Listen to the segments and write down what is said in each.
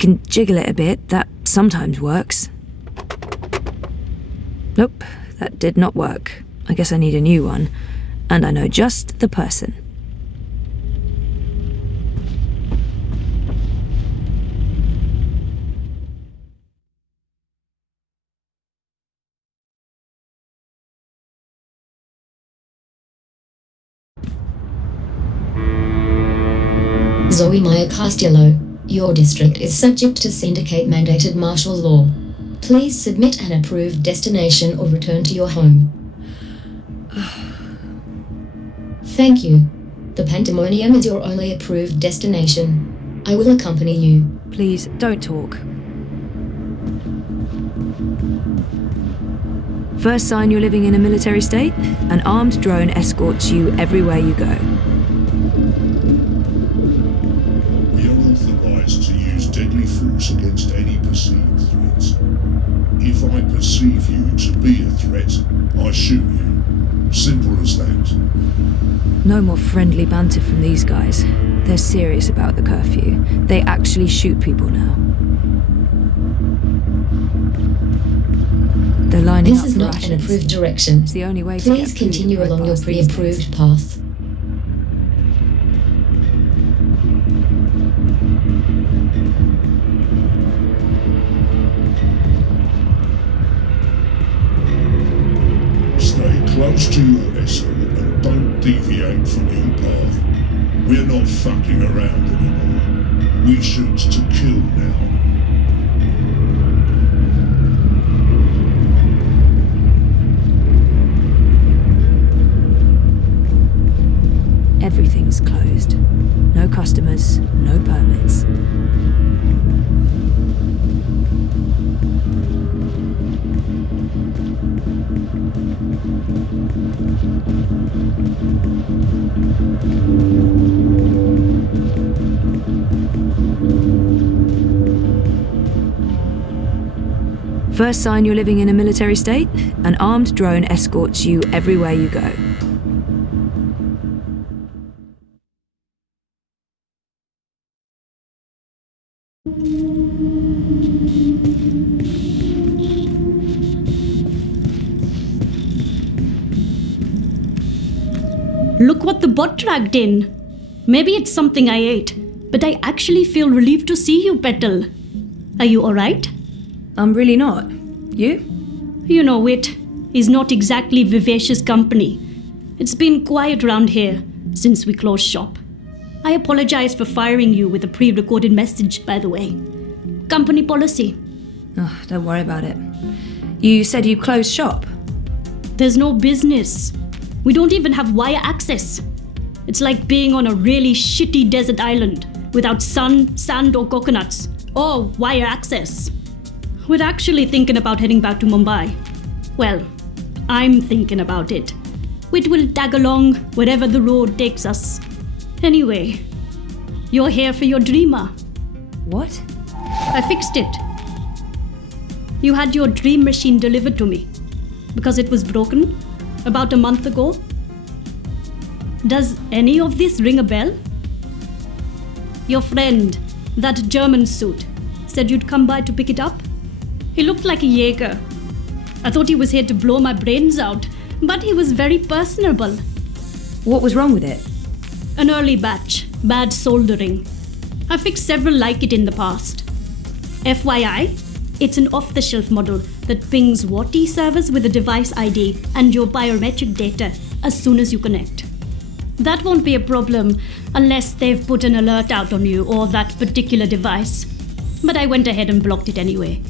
can jiggle it a bit, that sometimes works. Nope, that did not work. I guess I need a new one, and I know just the person. Zoe Maya Castillo, your district is subject to syndicate-mandated martial law. Please submit an approved destination or return to your home. Thank you. The Pandemonium is your only approved destination. I will accompany you. Please, don't talk. First sign you're living in a military state, an armed drone escorts you everywhere you go. We are authorized to use deadly force against any perceived threats. If I perceive you to be a threat, I shoot you. Simple as that. No more friendly banter from these guys. They're serious about the curfew. They actually shoot people now. They're lining This up is for not rations. an approved direction. It's the only way to Please get food continue right along your past these pre-approved days. path. Stay close to your escort and don't deviate from your path. We're not fucking around anymore. We shoot to kill now. Everything's closed. No customers, no permits. First sign you're living in a military state, an armed drone escorts you everywhere you go. Look what the bot dragged in. Maybe it's something I ate, but I actually feel relieved to see you, Petal. Are you alright? I'm really not. You? You know it is not exactly vivacious company. It's been quiet around here since we closed shop. I apologize for firing you with a pre-recorded message, by the way. Company policy. Oh, don't worry about it. You said you closed shop. There's no business. We don't even have wire access. It's like being on a really shitty desert island without sun, sand, or coconuts, or wire access. We're actually thinking about heading back to Mumbai. Well, I'm thinking about it. We will tag along wherever the road takes us. Anyway, you're here for your dreamer. What? I fixed it. You had your dream machine delivered to me because it was broken about a month ago. Does any of this ring a bell? Your friend, that German suit, said you'd come by to pick it up. He looked like a Jaeger. I thought he was here to blow my brains out, but he was very personable. What was wrong with it? An early batch, bad soldering. I fixed several like it in the past. FYI, it's an off-the-shelf model that pings WATI servers with a device ID and your biometric data as soon as you connect. That won't be a problem unless they've put an alert out on you or that particular device. But I went ahead and blocked it anyway.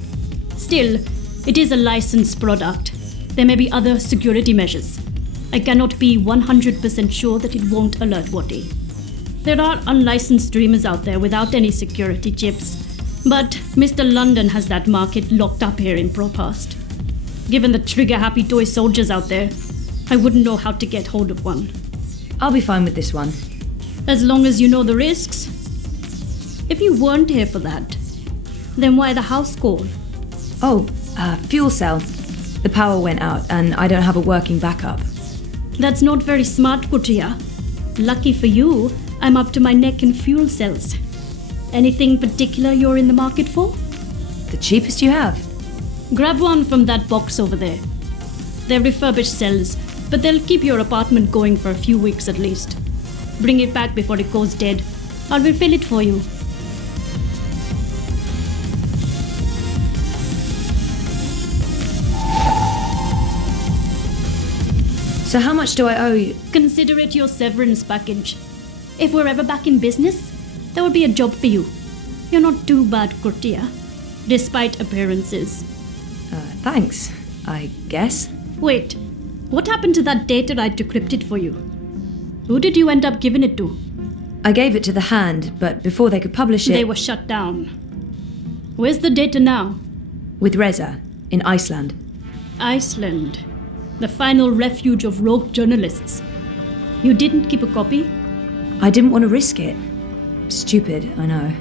Still, it is a licensed product. There may be other security measures. I cannot be 100% sure that it won't alert WATI. There are unlicensed dreamers out there without any security chips, but Mr. London has that market locked up here in Propast. Given the trigger-happy toy soldiers out there, I wouldn't know how to get hold of one. I'll be fine with this one. As long as you know the risks. If you weren't here for that, then why the house call? Oh, fuel cell. The power went out and I don't have a working backup. That's not very smart, Kutriya. Lucky for you, I'm up to my neck in fuel cells. Anything particular you're in the market for? The cheapest you have. Grab one from that box over there. They're refurbished cells, but they'll keep your apartment going for a few weeks at least. Bring it back before it goes dead. I'll refill it for you. So how much do I owe you? Consider it your severance package. If we're ever back in business, there will be a job for you. You're not too bad, courtier, despite appearances. Thanks, I guess. Wait, what happened to that data I decrypted for you? Who did you end up giving it to? I gave it to the Hand, but before they could publish it... They were shut down. Where's the data now? With Reza, in Iceland. Iceland. The final refuge of rogue journalists. You didn't keep a copy? I didn't want to risk it. Stupid, I know.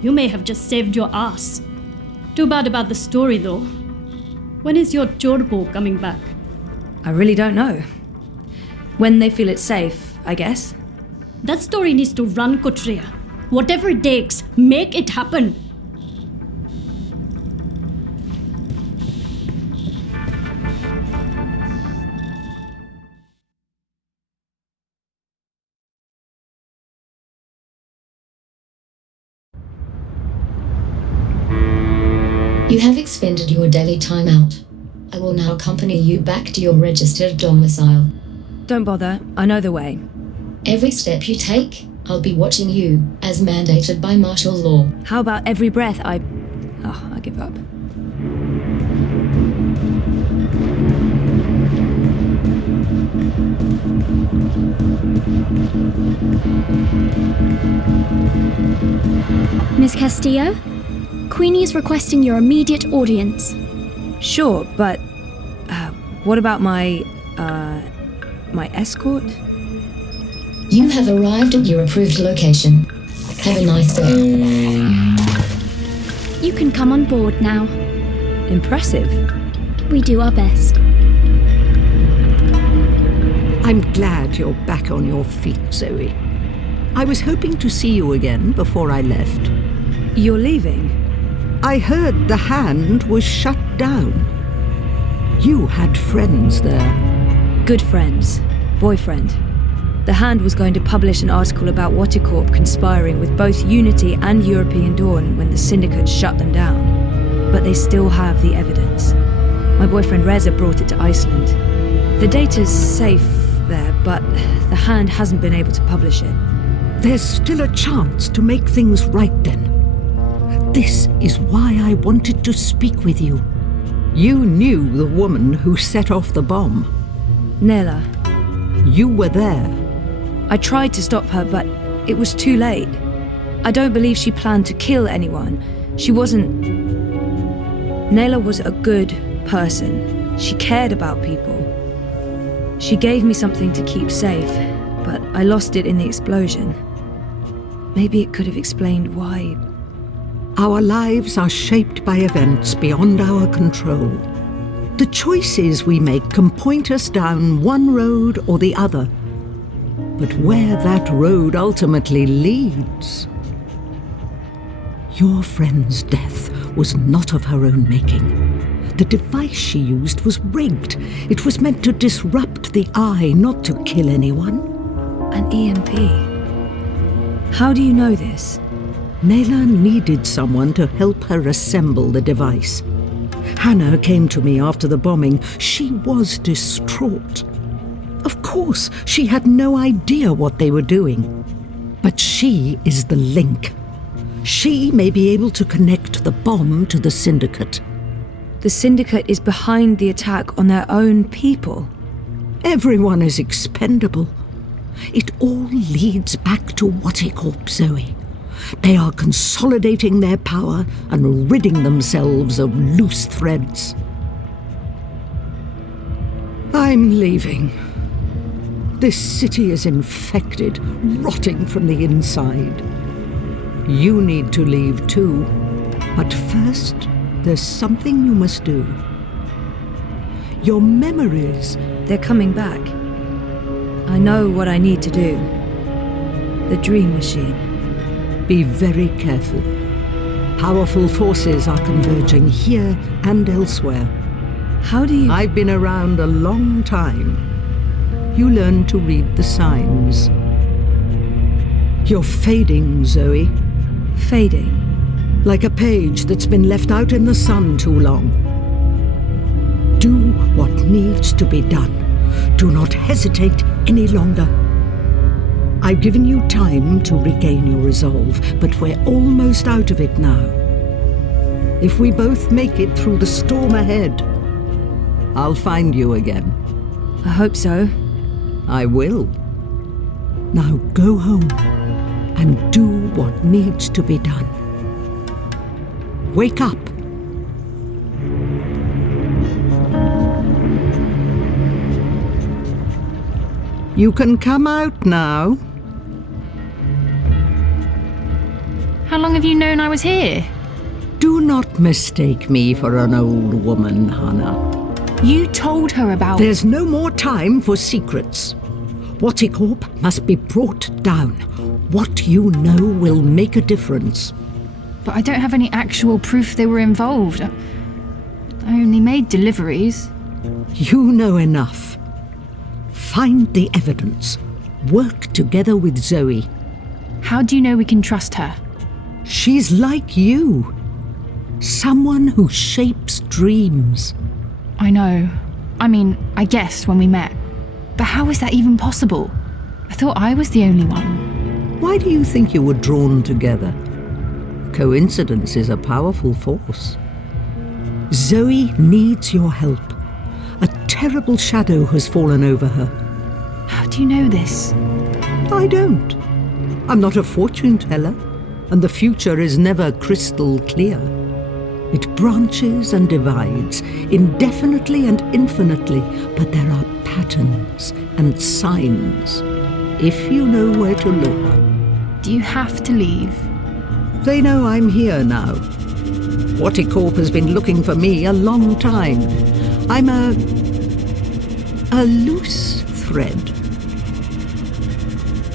You may have just saved your ass. Too bad about the story, though. When is your Chorbo coming back? I really don't know. When they feel it's safe, I guess. That story needs to run, Kotria. Whatever it takes, make it happen. You have expended your daily timeout. I will now accompany you back to your registered domicile. Don't bother, I know the way. Every step you take, I'll be watching you, as mandated by martial law. How about every breath I give up. Miss Castillo? Queenie is requesting your immediate audience. Sure, but what about my escort? You have arrived at your approved location. Have a nice day. You can come on board now. Impressive. We do our best. I'm glad you're back on your feet, Zoe. I was hoping to see you again before I left. You're leaving? I heard the Hand was shut down. You had friends there. Good friends. Boyfriend. The Hand was going to publish an article about Watticorp conspiring with both Unity and European Dawn when the Syndicate shut them down. But they still have the evidence. My boyfriend Reza brought it to Iceland. The data's safe there, but the Hand hasn't been able to publish it. There's still a chance to make things right then. This is why I wanted to speak with you. You knew the woman who set off the bomb. Nela. You were there. I tried to stop her, but it was too late. I don't believe she planned to kill anyone. She wasn't... Nela was a good person. She cared about people. She gave me something to keep safe, but I lost it in the explosion. Maybe it could have explained why... Our lives are shaped by events beyond our control. The choices we make can point us down one road or the other. But where that road ultimately leads... Your friend's death was not of her own making. The device she used was rigged. It was meant to disrupt the eye, not to kill anyone. An EMP. How do you know this? Nela needed someone to help her assemble the device. Hannah came to me after the bombing. She was distraught. Of course, she had no idea what they were doing. But she is the link. She may be able to connect the bomb to the Syndicate. The Syndicate is behind the attack on their own people. Everyone is expendable. It all leads back to Watticorp, Zoe. They are consolidating their power and ridding themselves of loose threads. I'm leaving. This city is infected, rotting from the inside. You need to leave too. But first, there's something you must do. Your memories... They're coming back. I know what I need to do. The Dream Machine. Be very careful. Powerful forces are converging here and elsewhere. How do you... I've been around a long time. You learn to read the signs. You're fading, Zoe. Fading? Like a page that's been left out in the sun too long. Do what needs to be done. Do not hesitate any longer. I've given you time to regain your resolve, but we're almost out of it now. If we both make it through the storm ahead, I'll find you again. I hope so. I will. Now go home and do what needs to be done. Wake up. You can come out now. How long have you known I was here? Do not mistake me for an old woman, Hannah. You told her about... There's no more time for secrets. Watticorp must be brought down. What you know will make a difference. But I don't have any actual proof they were involved. I only made deliveries. You know enough. Find the evidence. Work together with Zoe. How do you know we can trust her? She's like you. Someone who shapes dreams. I know. I mean, I guessed when we met. But how is that even possible? I thought I was the only one. Why do you think you were drawn together? Coincidence is a powerful force. Zoe needs your help. A terrible shadow has fallen over her. How do you know this? I don't. I'm not a fortune teller, and the future is never crystal clear. It branches and divides, indefinitely and infinitely, but there are patterns and signs, if you know where to look. Do you have to leave? They know I'm here now. Watticorp has been looking for me a long time. I'm a loose thread.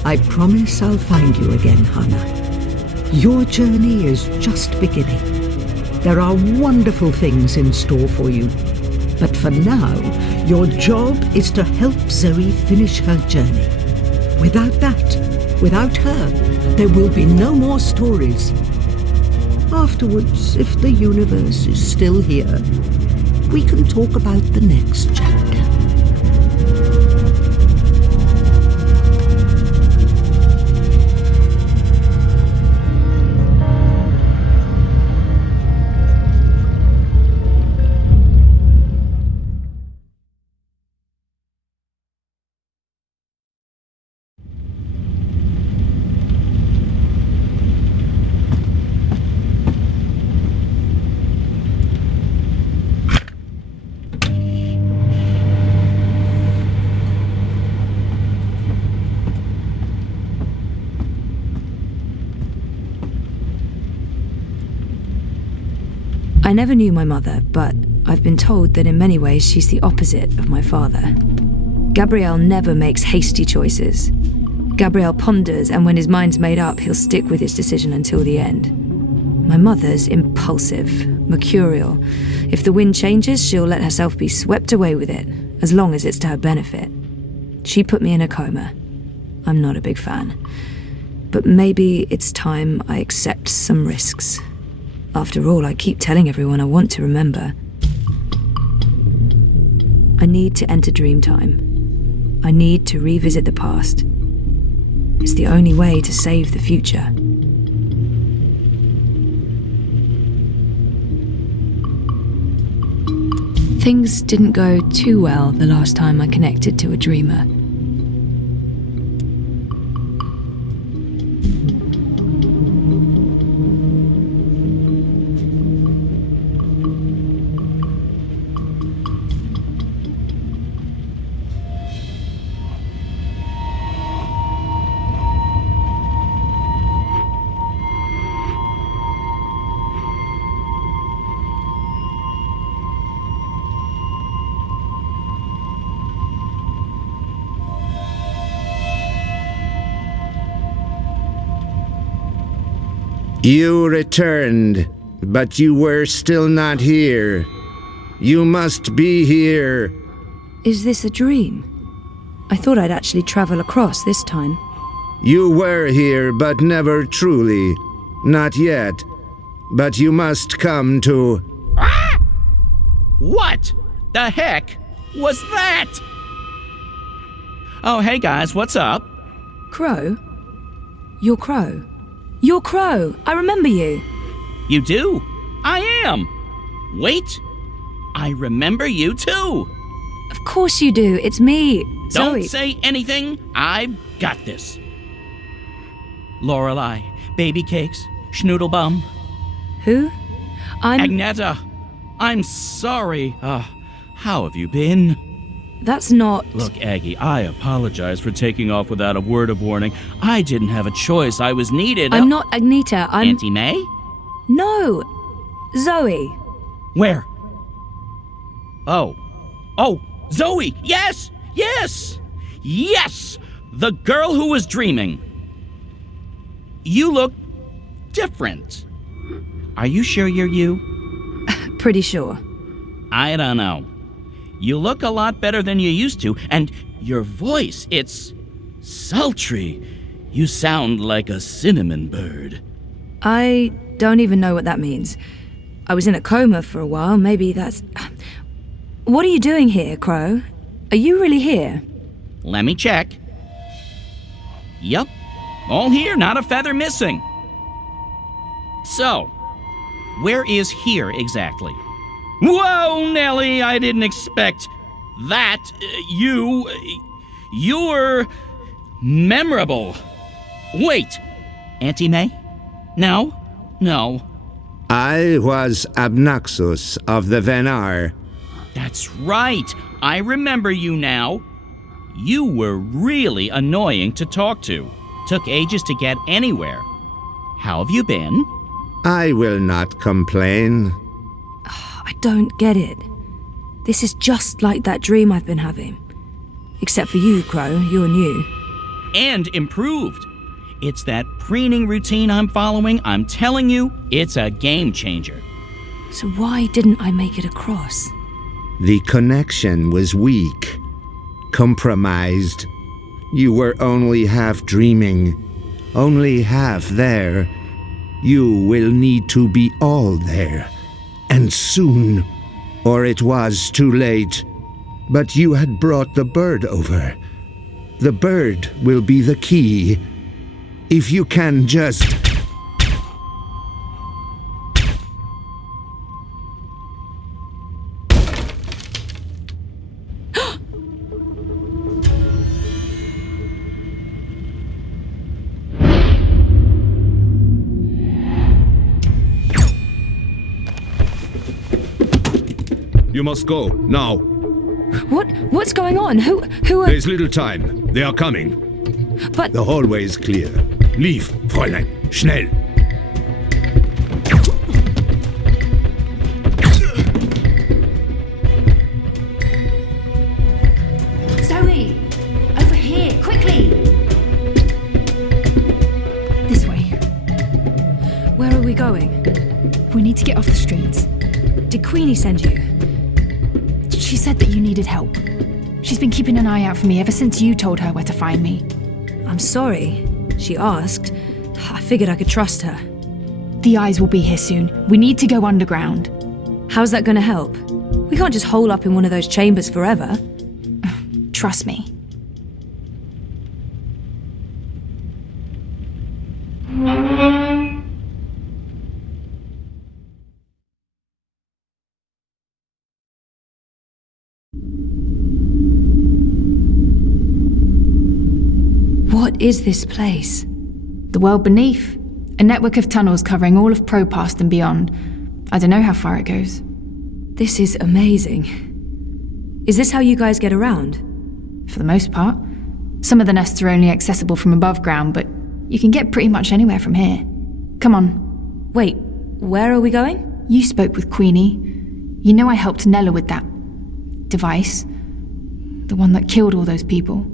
I promise I'll find you again, Hannah. Your journey is just beginning. There are wonderful things in store for you. But for now, your job is to help Zoe finish her journey. Without that, without her, there will be no more stories. Afterwards, if the universe is still here, we can talk about the next chapter. I never knew my mother, but I've been told that in many ways she's the opposite of my father. Gabriel never makes hasty choices. Gabriel ponders, and when his mind's made up, he'll stick with his decision until the end. My mother's impulsive, mercurial. If the wind changes, she'll let herself be swept away with it, as long as it's to her benefit. She put me in a coma. I'm not a big fan. But maybe it's time I accept some risks. After all, I keep telling everyone I want to remember. I need to enter Dreamtime. I need to revisit the past. It's the only way to save the future. Things didn't go too well the last time I connected to a dreamer. You returned, but you were still not here. You must be here. Is this a dream? I thought I'd actually travel across this time. You were here, but never truly. Not yet. But you must come to... Ah! What the heck was that? Oh, hey guys, what's up? Crow? You're Crow. You're Crow! I remember you! You do? I am! Wait! I remember you too! Of course you do, it's me, Don't Zoe. say anything, I've got this. Lorelei, baby cakes, schnoodlebum. Who? I'm... Agneta, I'm sorry. How have you been? That's not... Look, Aggie, I apologize for taking off without a word of warning. I didn't have a choice. I was needed. I'm not Agneta, I'm... Auntie May? No! Zoe! Where? Oh, Zoe! Yes! Yes! Yes! The girl who was dreaming. You look different. Are you sure you're you? Pretty sure. I don't know. You look a lot better than you used to, and your voice, it's sultry. You sound like a cinnamon bird. I don't even know what that means. I was in a coma for a while, maybe that's... What are you doing here, Crow? Are you really here? Let me check. Yup. All here, not a feather missing. So, where is here exactly? Whoa, Nellie, I didn't expect that. You're memorable. Wait, Auntie May? No. I was Abnaxus of the Venar. That's right. I remember you now. You were really annoying to talk to. Took ages to get anywhere. How have you been? I will not complain. I don't get it. This is just like that dream I've been having. Except for you, Crow, you're new. And improved. It's that preening routine I'm following. I'm telling you, it's a game changer. So why didn't I make it across? The connection was weak, compromised. You were only half dreaming, only half there. You will need to be all there, and soon, or it was too late. But you had brought the bird over. The bird will be the key. If you can just... You must go, now. What's going on? Who are... There's little time. They are coming. But... The hallway is clear. Leave, Fräulein. Schnell. Zoe! Over here, quickly! This way. Where are we going? We need to get off the streets. Did Queenie send you? She said that you needed help. She's been keeping an eye out for me ever since you told her where to find me. I'm sorry. She asked. I figured I could trust her. The eyes will be here soon. We need to go underground. How's that gonna help? We can't just hole up in one of those chambers forever. Trust me. What is this place? The world beneath. A network of tunnels covering all of Propast and beyond. I don't know how far it goes. This is amazing. Is this how you guys get around? For the most part. Some of the nests are only accessible from above ground, but you can get pretty much anywhere from here. Come on. Wait, where are we going? You spoke with Queenie. You know I helped Nella with that device. The one that killed all those people.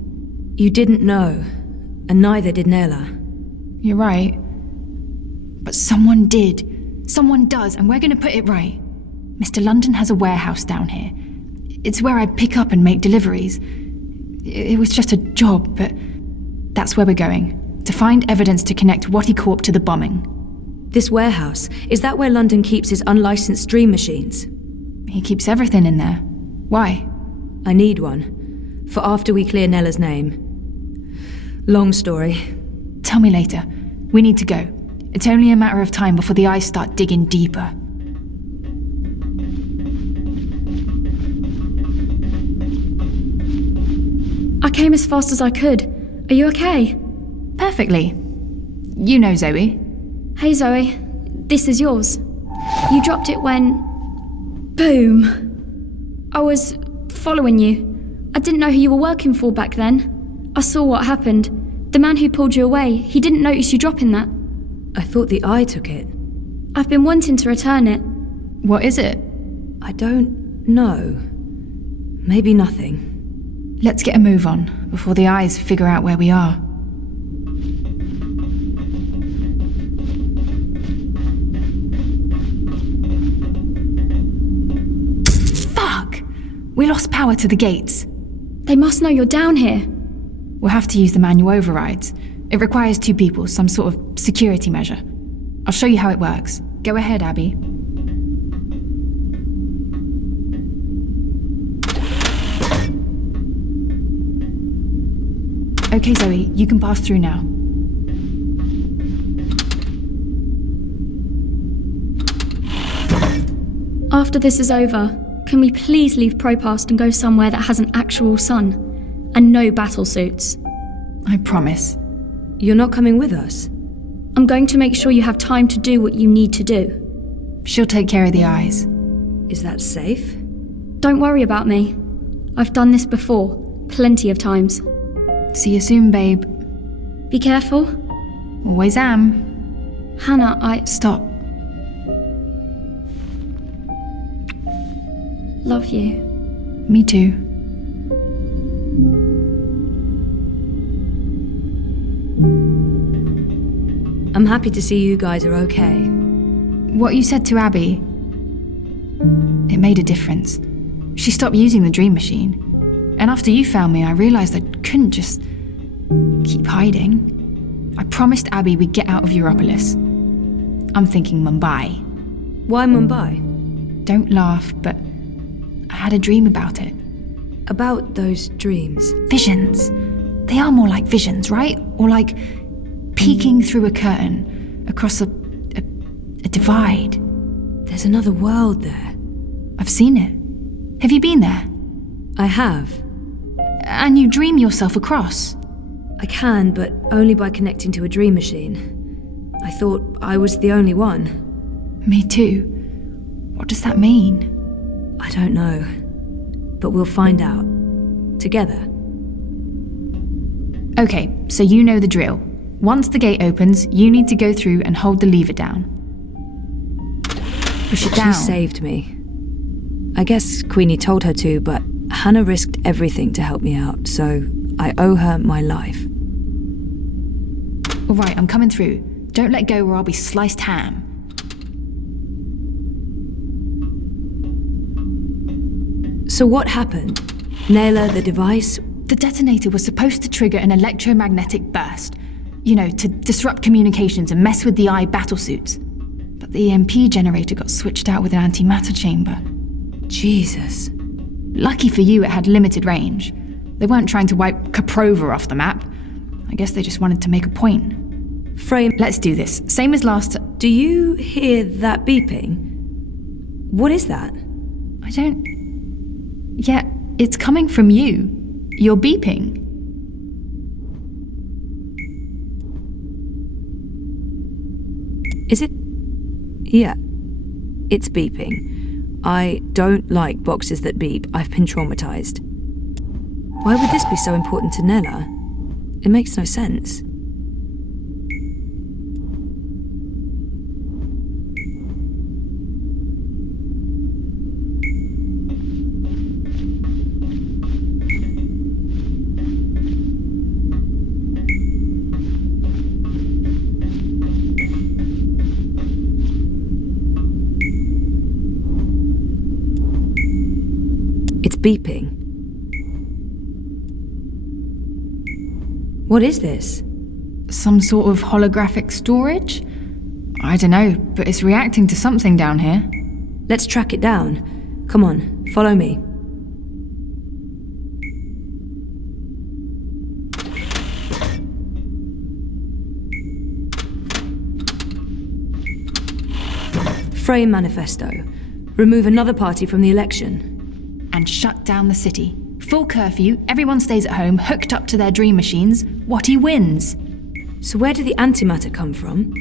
You didn't know, and neither did Nella. You're right. But someone did. Someone does, and we're going to put it right. Mr. London has a warehouse down here. It's where I pick up and make deliveries. It was just a job, but that's where we're going. To find evidence to connect Wattie Corp to the bombing. This warehouse, is that where London keeps his unlicensed dream machines? He keeps everything in there. Why? I need one. For after we clear Nella's name. Long story. Tell me later. We need to go. It's only a matter of time before the eyes start digging deeper. I came as fast as I could. Are you okay? Perfectly. You know Zoe. Hey Zoe, this is yours. You dropped it when... Boom. I was following you. I didn't know who you were working for back then. I saw what happened. The man who pulled you away, he didn't notice you dropping that. I thought the eye took it. I've been wanting to return it. What is it? I don't know. Maybe nothing. Let's get a move on, before the eyes figure out where we are. Fuck! We lost power to the gates. They must know you're down here. We'll have to use the manual overrides. It requires 2 people, some sort of security measure. I'll show you how it works. Go ahead, Abby. Okay, Zoe, you can pass through now. After this is over, can we please leave Propast and go somewhere that has an actual sun? And no battle suits? I promise. You're not coming with us? I'm going to make sure you have time to do what you need to do. She'll take care of the eyes. Is that safe? Don't worry about me. I've done this before, plenty of times. See you soon, babe. Be careful. Always am. Hannah, Stop. love you. Me too. I'm happy to see you guys are okay. What you said to Abby, it made a difference. She stopped using the dream machine. And after you found me, I realized I couldn't just keep hiding. I promised Abby we'd get out of Europolis. I'm thinking Mumbai. Why Mumbai? Don't laugh, but I had a dream about it. About those dreams? Visions. They are more like visions, right? Or like peeking through a curtain across a divide. There's another world there. I've seen it. Have you been there? I have. And you dream yourself across? I can, but only by connecting to a dream machine. I thought I was the only one. Me too. What does that mean? I don't know. But we'll find out. Together. Okay, so you know the drill. Once the gate opens, you need to go through and hold the lever down. Push it down. She saved me. I guess Queenie told her to, but Hannah risked everything to help me out, so I owe her my life. All right, I'm coming through. Don't let go or I'll be sliced ham. So what happened? Naylor, the device? The detonator was supposed to trigger an electromagnetic burst. You know, to disrupt communications and mess with the eye battlesuits. But the EMP generator got switched out with an antimatter chamber. Jesus. Lucky for you, it had limited range. They weren't trying to wipe Caprova off the map. I guess they just wanted to make a point. Frame. Let's do this. Same as last... Do you hear that beeping? What is that? I don't... Yeah, it's coming from you. You're beeping. Is it? Yeah. It's beeping. I don't like boxes that beep. I've been traumatized. Why would this be so important to Nella? It makes no sense. beeping. What is this? Some sort of holographic storage? I don't know, but it's reacting to something down here. Let's track it down. Come on, follow me. Frame manifesto. Remove another party from the election. And shut down the city. Full curfew, everyone stays at home, hooked up to their dream machines. Watty wins. So where did the antimatter come from?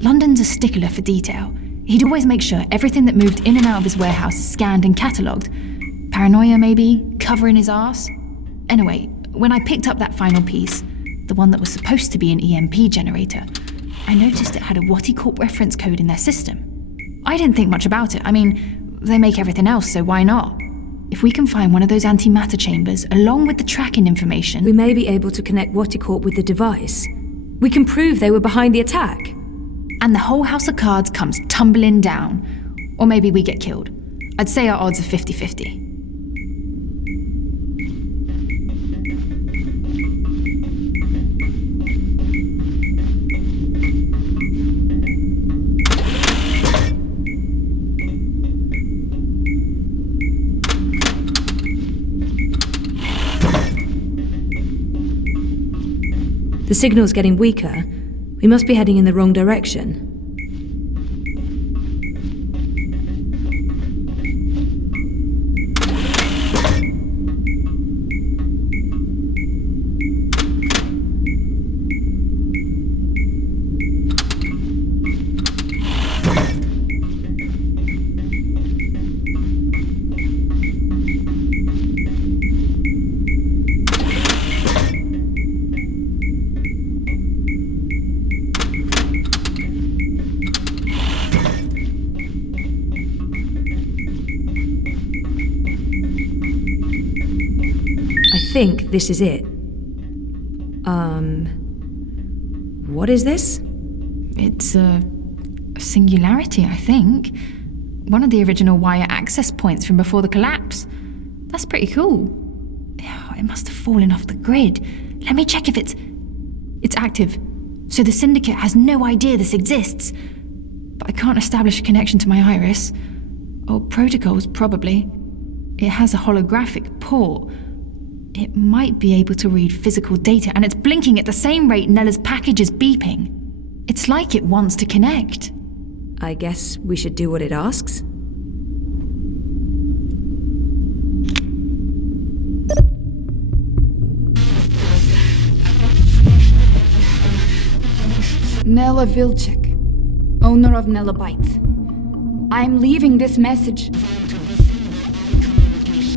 London's a stickler for detail. He'd always make sure everything that moved in and out of his warehouse is scanned and catalogued. Paranoia, maybe? Covering his arse? Anyway, when I picked up that final piece, the one that was supposed to be an EMP generator, I noticed it had a Watty Corp reference code in their system. I didn't think much about it. I mean, they make everything else, so why not? If we can find one of those antimatter chambers, along with the tracking information... We may be able to connect Watty Corp with the device. We can prove they were behind the attack. And the whole house of cards comes tumbling down. Or maybe we get killed. I'd say our odds are 50-50. The signal's getting weaker. We must be heading in the wrong direction. I think this is it. What is this? It's a singularity, I think. One of the original wire access points from before the collapse. That's pretty cool. It must have fallen off the grid. Let me check if it's active. So the Syndicate has no idea this exists. But I can't establish a connection to my iris. Old protocols, probably. It has a holographic port. It might be able to read physical data, and it's blinking at the same rate Nella's package is beeping. It's like it wants to connect. I guess we should do what it asks. Nella Vilcek, owner of Nella Bytes. I'm leaving this message.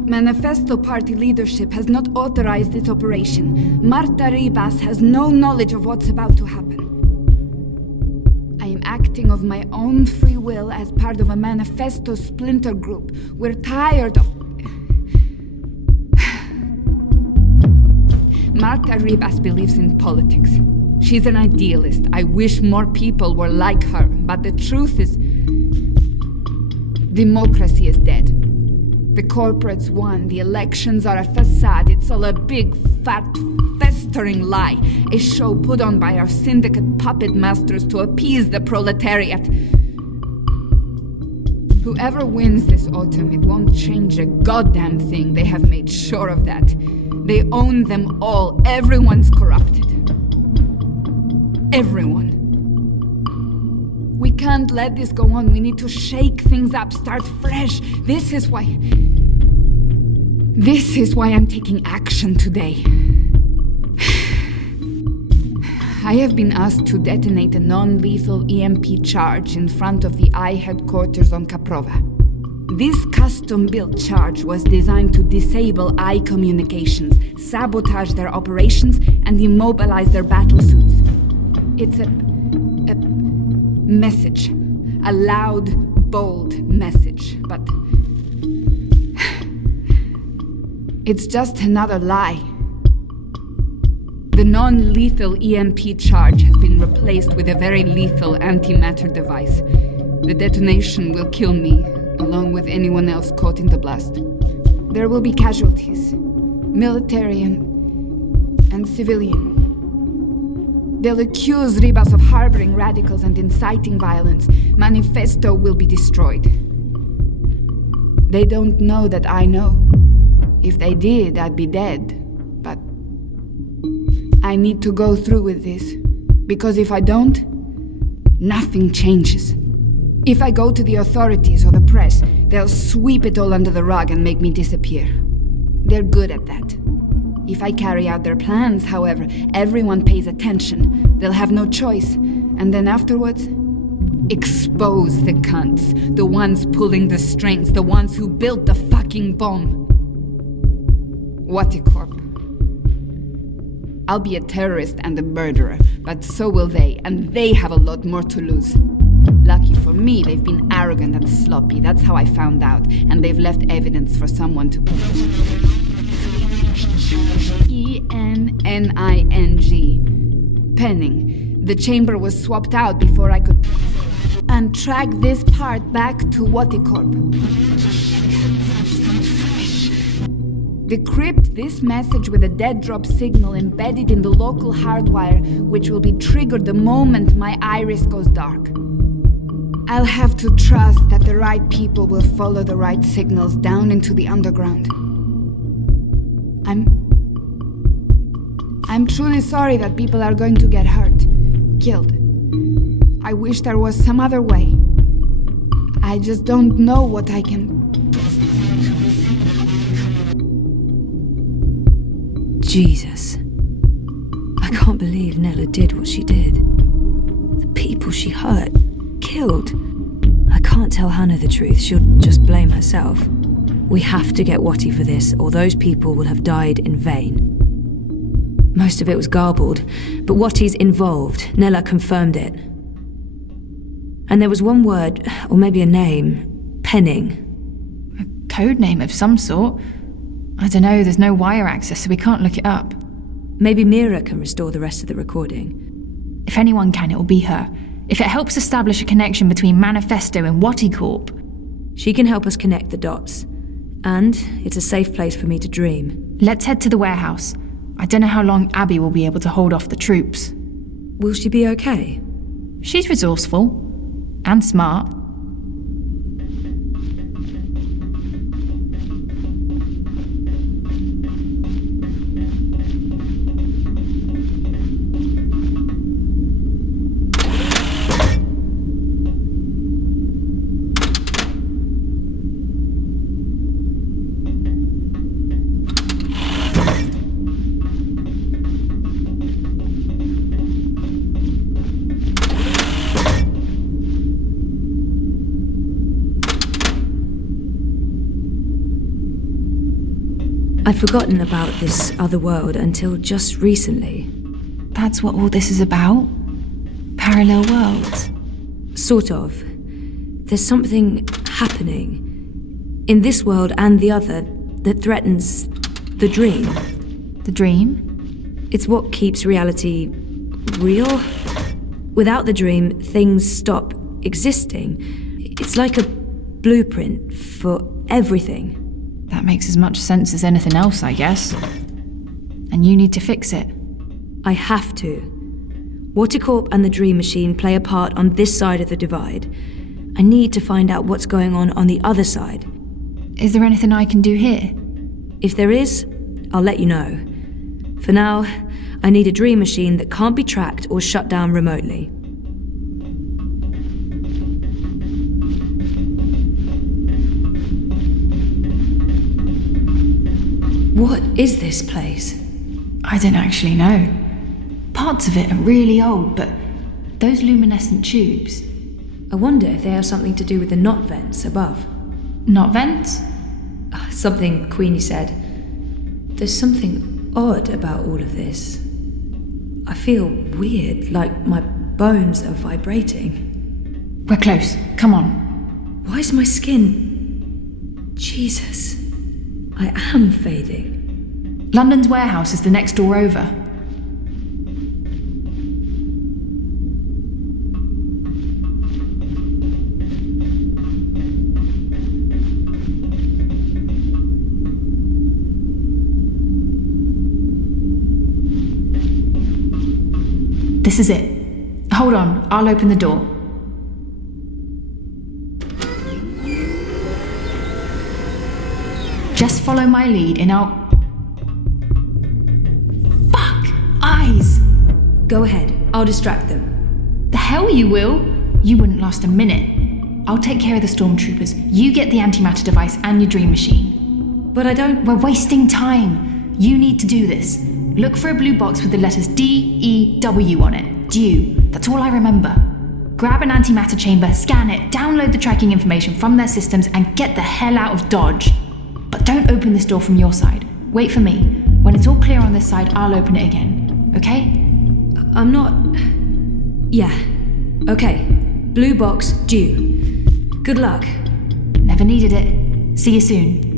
Manifesto Party leadership has not authorized this operation. Marta Ribas has no knowledge of what's about to happen. I am acting of my own free will as part of a Manifesto splinter group. We're tired of... Marta Ribas believes in politics. She's an idealist. I wish more people were like her, but the truth is... democracy is dead. The corporates won, the elections are a facade, it's all a big, fat, festering lie. A show put on by our syndicate puppet masters to appease the proletariat. Whoever wins this autumn, it won't change a goddamn thing. They have made sure of that. They own them all. Everyone's corrupted. Everyone. We can't let this go on. We need to shake things up, start fresh. This is why I'm taking action today. I have been asked to detonate a non-lethal EMP charge in front of the I headquarters on Caprova. This custom-built charge was designed to disable I communications, sabotage their operations, and immobilize their battlesuits. It's a message. A loud, bold message. But it's just another lie. The non-lethal EMP charge has been replaced with a very lethal antimatter device. The detonation will kill me, along with anyone else caught in the blast. There will be casualties, military and civilian. They'll accuse Ribas of harboring radicals and inciting violence. Manifesto will be destroyed. They don't know that I know. If they did, I'd be dead. But I need to go through with this, because if I don't, nothing changes. If I go to the authorities or the press, they'll sweep it all under the rug and make me disappear. They're good at that. If I carry out their plans, however, everyone pays attention. They'll have no choice. And then afterwards, expose the cunts. The ones pulling the strings. The ones who built the fucking bomb. Waticorp. I'll be a terrorist and a murderer, but so will they, and they have a lot more to lose. Lucky for me, they've been arrogant and sloppy. That's how I found out, and they've left evidence for someone to... E-N-N-I-N-G. Penning. The chamber was swapped out before I could... and track this part back to Waticorp. Decrypt this message with a dead drop signal embedded in the local hardwire, which will be triggered the moment my iris goes dark. I'll have to trust that the right people will follow the right signals down into the underground. I'm truly sorry that people are going to get hurt, killed. I wish there was some other way. I just don't know what I can... Jesus. I can't believe Nella did what she did. The people she hurt, killed. I can't tell Hannah the truth, she'll just blame herself. We have to get Watty for this, or those people will have died in vain. Most of it was garbled, but Watty's involved. Nella confirmed it. And there was one word, or maybe a name, Penning. A code name of some sort. I don't know, there's no wire access, so we can't look it up. Maybe Mira can restore the rest of the recording. If anyone can, it'll be her. If it helps establish a connection between Manifesto and Waticorp. She can help us connect the dots. And it's a safe place for me to dream. Let's head to the warehouse. I don't know how long Abby will be able to hold off the troops. Will she be okay? She's resourceful. And smart. I'd forgotten about this other world until just recently. That's what all this is about? Parallel worlds? Sort of. There's something happening in this world and the other that threatens the dream. The dream? It's what keeps reality real. Without the dream, things stop existing. It's like a blueprint for everything. That makes as much sense as anything else, I guess. And you need to fix it. I have to. Waticorp and the Dream Machine play a part on this side of the divide. I need to find out what's going on the other side. Is there anything I can do here? If there is, I'll let you know. For now, I need a Dream Machine that can't be tracked or shut down remotely. What is this place? I don't actually know. Parts of it are really old, but those luminescent tubes... I wonder if they have something to do with the knot vents above. Knot vents? Something Queenie said. There's something odd about all of this. I feel weird, like my bones are vibrating. We're close. Come on. Why is my skin... Jesus. I am fading. London's warehouse is the next door over. This is it. Hold on, I'll open the door. Just follow my lead and I'll... Fuck! Eyes! Go ahead, I'll distract them. The hell you will! You wouldn't last a minute. I'll take care of the stormtroopers. You get the antimatter device and your dream machine. But I don't... We're wasting time. You need to do this. Look for a blue box with the letters D-E-W on it. Dew. That's all I remember. Grab an antimatter chamber, scan it, download the tracking information from their systems, and get the hell out of Dodge. But don't open this door from your side. Wait for me. When it's all clear on this side, I'll open it again. Okay? I'm not... Yeah. Okay. Blue box, due. Good luck. Never needed it. See you soon.